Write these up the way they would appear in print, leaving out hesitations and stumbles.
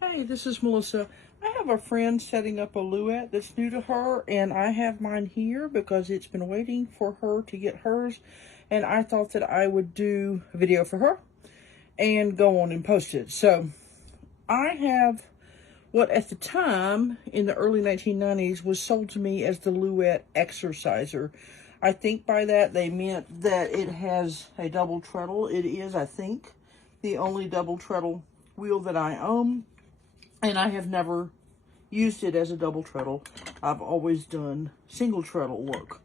Hey, this is Melissa. I have a friend setting up a Luette that's new to her, and I have mine here because it's been waiting for her to get hers, and I thought that I would do a video for her and go on and post it. So I have what at the time in the early 1990s was sold to me as the Luette Exerciser. I think by that they meant that it has a double treadle. It is, I think, the only double treadle wheel that I own. And I have never used it as a double treadle. I've always done single treadle work.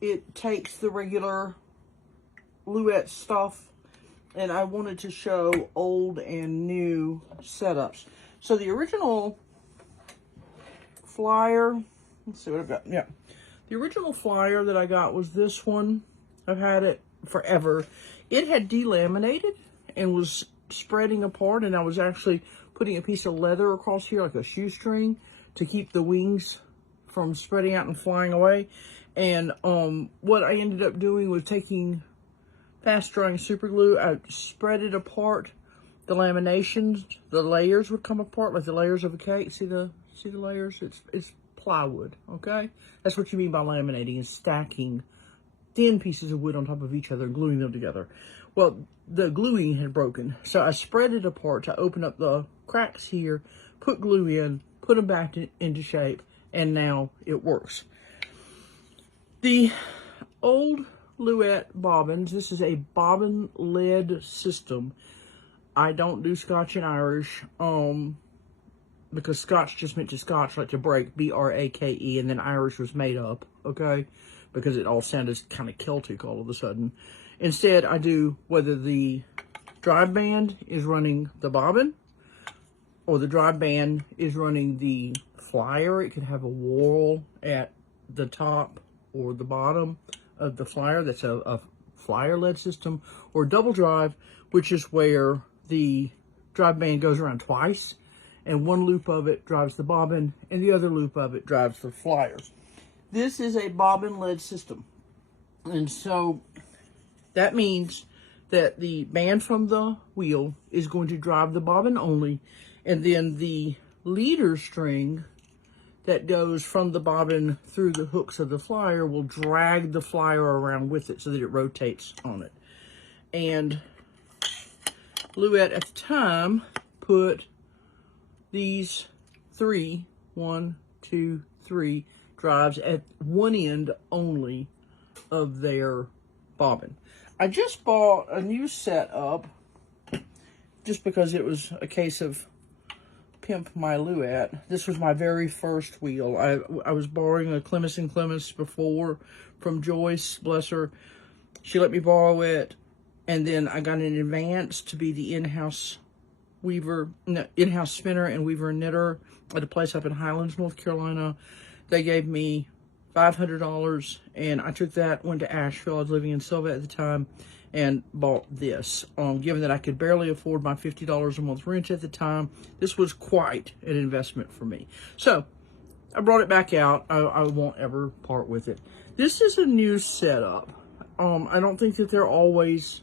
It takes the regular Luette stuff, and I wanted to show old and new setups. So the original flyer, let's see what I've got. Yeah, the original flyer that I got was this one. I've had it forever. It had delaminated and was spreading apart, and I was actually putting a piece of leather across here like a shoestring to keep the wings from spreading out and flying away. And what I ended up doing was taking fast drying super glue. I spread it apart. The laminations, the layers would come apart like the layers of a cake. See the layers? It's plywood. Okay, that's what you mean by laminating, is stacking thin pieces of wood on top of each other and gluing them together. Well, the gluing had broken, so I spread it apart to open up the cracks here, put glue in, put them back into shape, and now it works. The old Luette bobbins, this is a Bobbin-Led system. I don't do Scotch and Irish, because Scotch just meant to Scotch, like to break, B-R-A-K-E, and then Irish was made up, okay? Because it all sounded kind of Celtic all of a sudden. Instead, I do whether the drive band is running the bobbin or the drive band is running the flyer. It could have a whorl at the top or the bottom of the flyer. That's a flyer-led system. Or double drive, which is where the drive band goes around twice, and one loop of it drives the bobbin, and the other loop of it drives the flyer. This is a Bobbin-Led system, and so that means that the band from the wheel is going to drive the bobbin only, and then the leader string that goes from the bobbin through the hooks of the flyer will drag the flyer around with it so that it rotates on it. And Luette at the time put these three drives at one end only of their bobbin. I just bought a new setup just because it was a case of pimp my Luette. This was my very first wheel. I was borrowing a Clemmis & Clemmis before from Joyce, bless her. She let me borrow it, and then I got an advance to be the in-house spinner and weaver and knitter at a place up in Highlands, North Carolina. They gave me $500, and I took that, went to Asheville. I was living in Sylva at the time, and bought this. Given that I could barely afford my $50 a month rent at the time, this was quite an investment for me. So I brought it back out. I won't ever part with it. This is a new setup. I don't think they always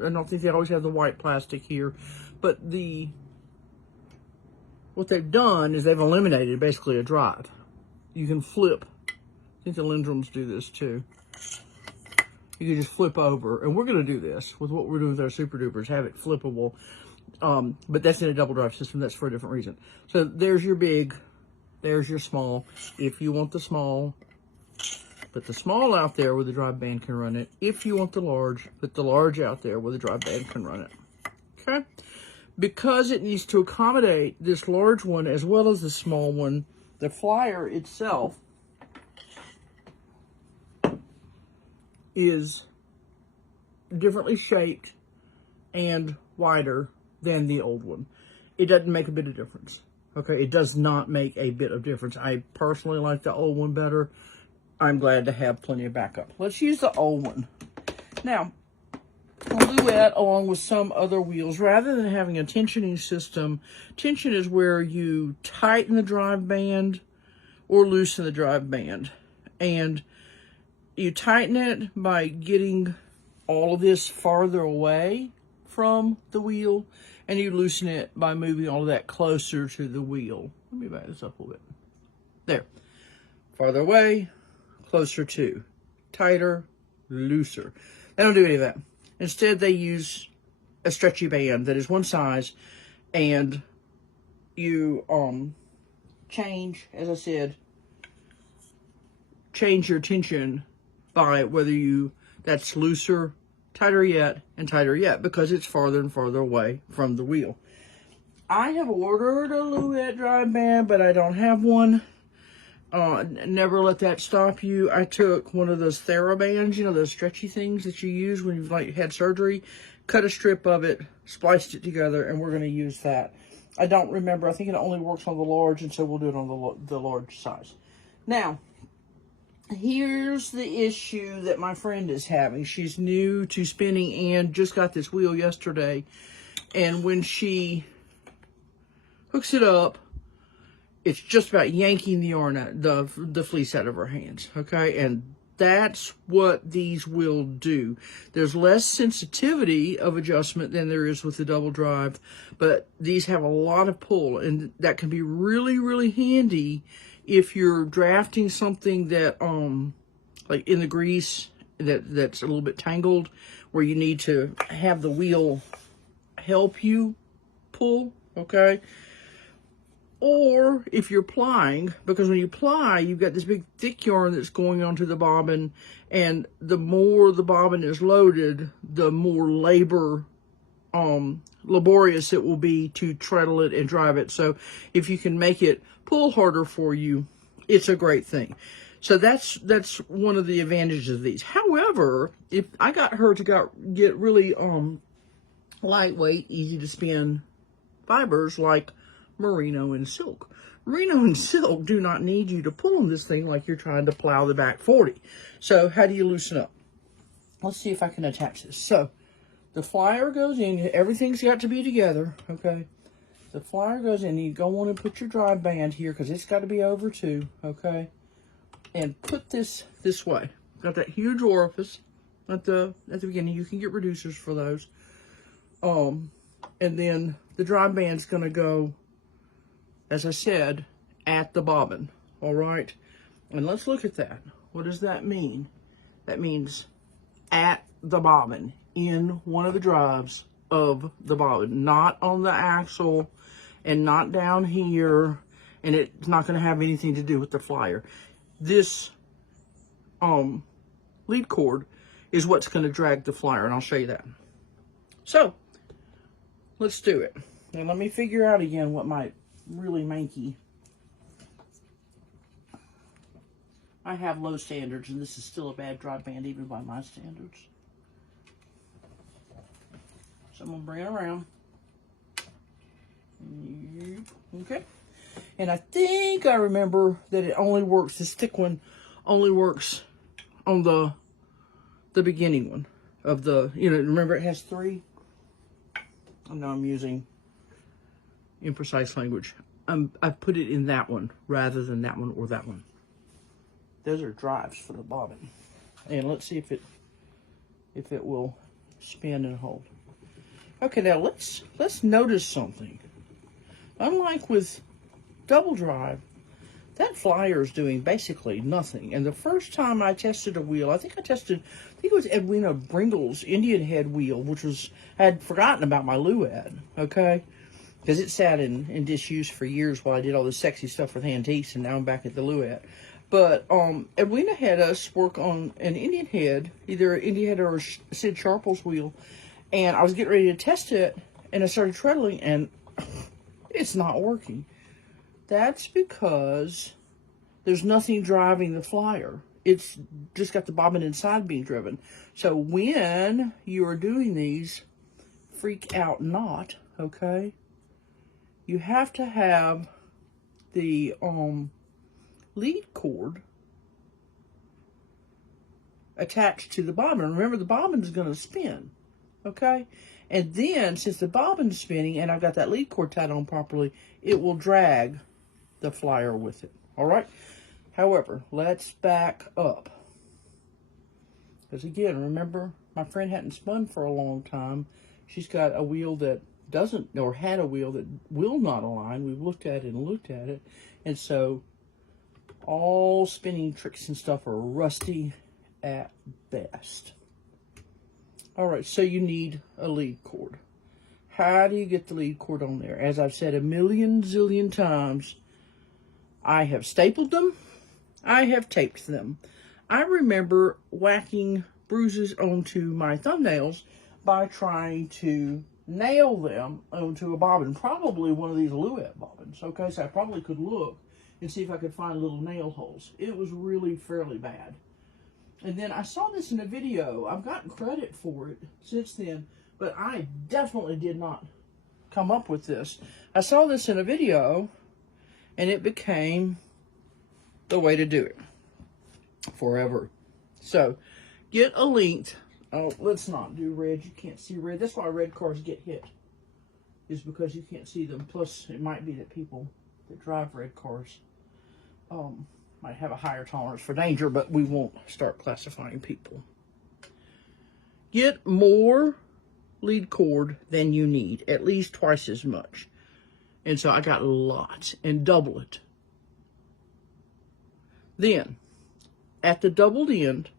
have the white plastic here, but what they've done is they've eliminated basically a drive. You can flip. I think the Lindrums do this too. You can just flip over, and we're going to do this with what we're doing with our Super Dupers, have it flippable. But that's in a double drive system. That's for a different reason. So there's your big, there's your small. If you want the small, put the small out there where the drive band can run it. If you want the large, put the large out there where the drive band can run it. Okay? Because it needs to accommodate this large one as well as the small one, the flyer itself is differently shaped and wider than the old one. It doesn't make a bit of difference. Okay, it does not make a bit of difference. I personally like the old one better. I'm glad to have plenty of backup. Let's use the old one. Now, Luette, along with some other wheels, rather than having a tensioning system, tension is where you tighten the drive band or loosen the drive band. And you tighten it by getting all of this farther away from the wheel, and you loosen it by moving all of that closer to the wheel. Let me back this up a little bit. There. Farther away, closer to. Tighter, looser. They don't do any of that. Instead, they use a stretchy band that is one size, and you change, as I said, change your tension by whether that's looser, tighter yet, and tighter yet, because it's farther and farther away from the wheel. I have ordered a Louet drive band, but I don't have one. Never let that stop you. I took one of those TheraBands, you know, those stretchy things that you use when you've had surgery, cut a strip of it, spliced it together, and we're going to use that. I don't remember. I think it only works on the large, and so we'll do it on the large size. Now, here's the issue that my friend is having. She's new to spinning and just got this wheel yesterday. And when she hooks it up, it's just about yanking the yarn out, the fleece out of her hands, okay? And that's what these will do. There's less sensitivity of adjustment than there is with the double drive, but these have a lot of pull, and that can be really, really handy if you're drafting something that, like in the grease, that's a little bit tangled, where you need to have the wheel help you pull, okay? Or if you're plying, because when you ply, you've got this big thick yarn that's going onto the bobbin, and the more the bobbin is loaded, the more laborious it will be to treadle it and drive it. So if you can make it pull harder for you, it's a great thing. So that's one of the advantages of these. However, if I got her to get really lightweight, easy to spin fibers like merino and silk. Merino and silk do not need you to pull on this thing like you're trying to plow the back 40. So how do you loosen up? Let's see if I can attach this. So the flyer goes in. Everything's got to be together, okay? The flyer goes in. You go on and put your drive band here because it's got to be over too, okay? And put this way. Got that huge orifice at the beginning. You can get reducers for those. And then the drive band's going to go, as I said, at the bobbin, all right? And let's look at that. What does that mean? That means at the bobbin, in one of the drives of the bobbin, not on the axle and not down here, and it's not going to have anything to do with the flyer. This lead cord is what's going to drag the flyer, and I'll show you that. So, let's do it. And let me figure out again what my really manky. I have low standards, and this is still a bad drive band even by my standards. So I'm going to bring it around. Okay. And I think I remember that it only works, this thick one only works on the beginning one of the, remember it has 3? I know I'm using imprecise language. I've put it in that one rather than that one or that one. Those are drives for the bobbin. And let's see if it will spin and hold. Okay, now let's notice something. Unlike with double drive, that flyer is doing basically nothing. And the first time I tested a wheel, I think it was Edwina Bringle's Indian head wheel, which I had forgotten about my Louet, okay? Because it sat in disuse for years while I did all this sexy stuff with antiques, and now I'm back at the Louet. But Edwina had us work on an Indian head, either an Indian head or a Sid Sharple's wheel, and I was getting ready to test it, and I started treadling, and it's not working. That's because there's nothing driving the flyer. It's just got the bobbin inside being driven. So when you are doing these, freak out not, okay? You have to have the lead cord attached to the bobbin. Remember, the bobbin is going to spin, okay? And then, since the bobbin's spinning and I've got that lead cord tied on properly, it will drag the flyer with it, all right? However, let's back up. Because again, remember, my friend hadn't spun for a long time, She's got a wheel that doesn't, or had a wheel that will not align. We've looked at it and looked at it. And so all spinning tricks and stuff are rusty at best. All right, so you need a lead cord. How do you get the lead cord on there? As I've said a million zillion times, I have stapled them. I have taped them. I remember whacking bruises onto my thumbnails by trying to nail them onto a bobbin, probably one of these Luet bobbins. Okay, so I probably could look and see if I could find little nail holes. It was really fairly bad. And then I saw this in a video. I've gotten credit for it since then, but I definitely did not come up with this. I saw this in a video, and it became the way to do it forever. So, get a length. Oh, let's not do red. You can't see red. That's why red cars get hit, is because you can't see them. Plus, it might be that people that drive red cars might have a higher tolerance for danger, but we won't start classifying people. Get more lead cord than you need, at least twice as much. And so I got lots, and double it. Then, at the doubled end,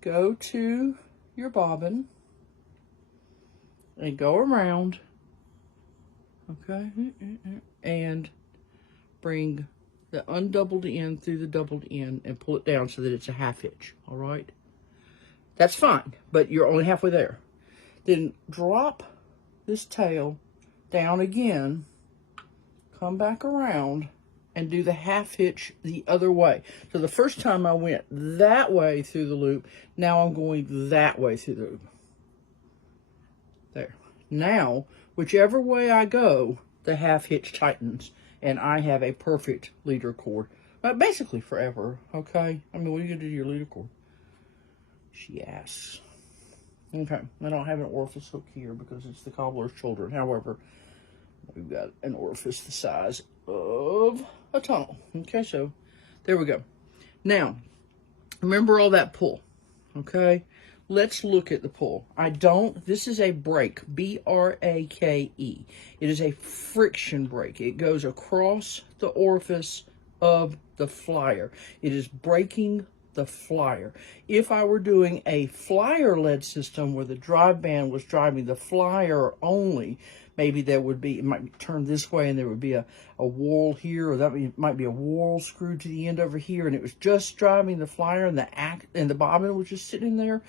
go to your bobbin and go around, okay, and bring the undoubled end through the doubled end and pull it down so that it's a half hitch, all right? That's fine, but you're only halfway there. Then drop this tail down again, come back around, and do the half hitch the other way. So the first time I went that way through the loop, now I'm going that way through the loop. There. Now, whichever way I go, the half hitch tightens, and I have a perfect leader cord. Basically forever, okay? I mean, what are you going to do to your leader cord? She asks. Okay, I don't have an orifice hook here because it's the cobbler's children. However, we've got an orifice the size of a tunnel. Okay, so there we go. Now, remember all that pull, okay? Let's look at the pull. This is a brake, B-R-A-K-E. It is a friction brake. It goes across the orifice of the flyer. It is braking the flyer. If I were doing a flyer-led system where the drive band was driving the flyer only, maybe there would be, it might be turned this way and there would be a whorl here, or that might be a whorl screwed to the end over here, and it was just driving the flyer and the bobbin was just sitting there,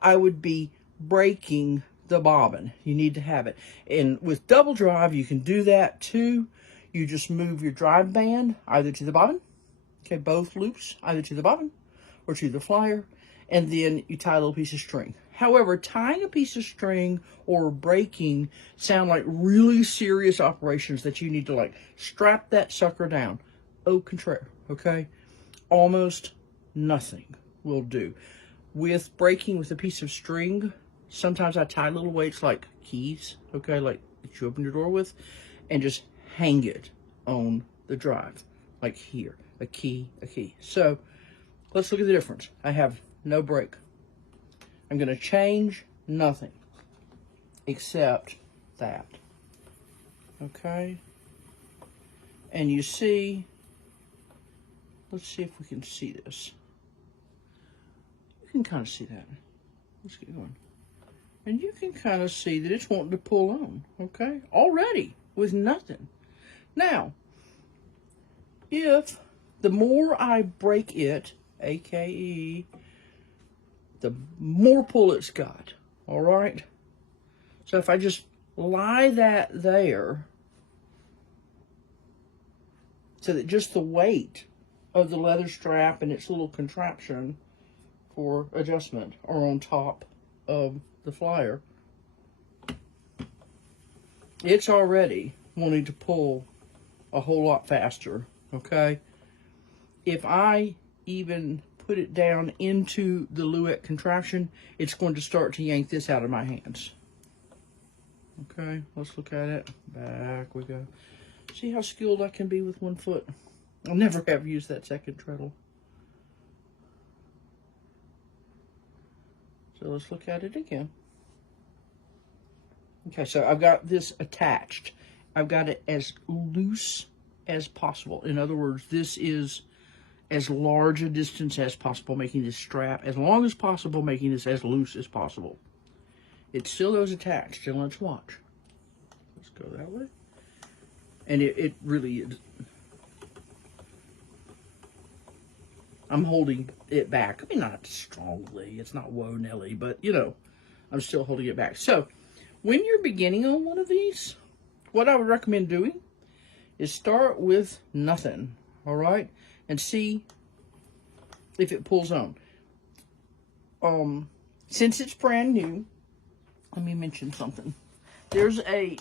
I would be braking the bobbin. You need to have it. And with double drive, you can do that too. You just move your drive band either to the bobbin, okay, both loops, either to the bobbin or to the flyer, and then you tie a little piece of string. However, tying a piece of string or braking sound like really serious operations that you need to like strap that sucker down. Au contraire, okay? Almost nothing will do. With braking with a piece of string, sometimes I tie little weights like keys, okay, like that you open your door with, and just hang it on the drive, like here, a key, a key. So let's look at the difference. I have no brake. I'm going to change nothing except that, okay? And you see, let's see if we can see this. You can kind of see that. Let's get going. And you can kind of see that it's wanting to pull on, okay? Already, with nothing. Now, if the more I break it, AKE, the more pull it's got, all right? So if I just lie that there, so that just the weight of the leather strap and its little contraption for adjustment are on top of the flyer, it's already wanting to pull a whole lot faster, okay? If I even put it down into the Luet contraption, it's going to start to yank this out of my hands. Okay, let's look at it. Back we go. See how skilled I can be with one foot? I'll never have used that second treadle. So let's look at it again. Okay, so I've got this attached. I've got it as loose as possible. In other words, this is as large a distance as possible, making this strap as long as possible, making this as loose as possible. It still goes attached, and let's watch. Let's go that way. And it really is. I'm holding it back. I mean, not strongly. It's not whoa Nelly, but, you know, I'm still holding it back. So, when you're beginning on one of these, what I would recommend doing is start with nothing, all right? And see if it pulls on. Since it's brand new, let me mention something. There's a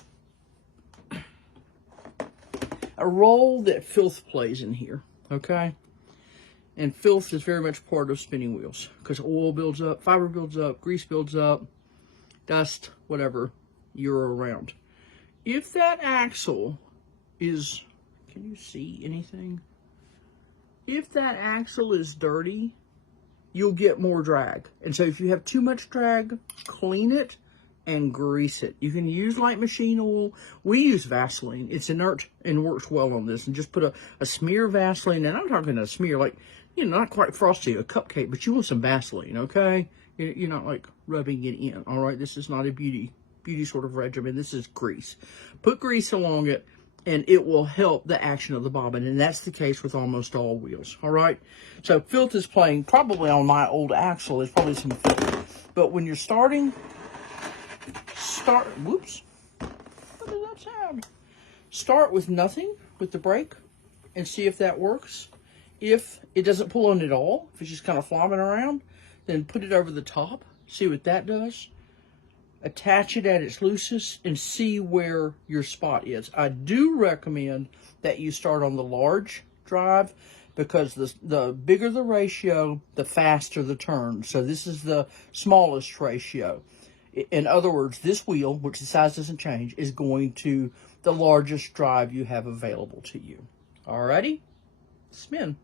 role that filth plays in here, okay? And filth is very much part of spinning wheels because oil builds up, fiber builds up, grease builds up, dust, whatever you're around. If that axle is, can you see anything? If that axle is dirty, you'll get more drag. And so if you have too much drag, clean it and grease it. You can use light machine oil. We use Vaseline. It's inert and works well on this. And just put a smear of Vaseline, and I'm talking a smear like, you know, not quite frosty, a cupcake, but you want some Vaseline, okay? You're not like rubbing it in, all right? This is not a beauty sort of regimen. This is grease. Put grease along it, and it will help the action of the bobbin, and that's the case with almost all wheels, all right? So filth is playing, probably on my old axle, there's probably some filth. But when you're starting, whoops, what does that sound? Start with nothing, with the brake, and see if that works. If it doesn't pull on at all, if it's just kind of flopping around, then put it over the top, see what that does. Attach it at its loosest and see where your spot is. I do recommend that you start on the large drive because the bigger the ratio, the faster the turn. So this is the smallest ratio. In other words, this wheel, which the size doesn't change, is going to the largest drive you have available to you. Alrighty? Spin.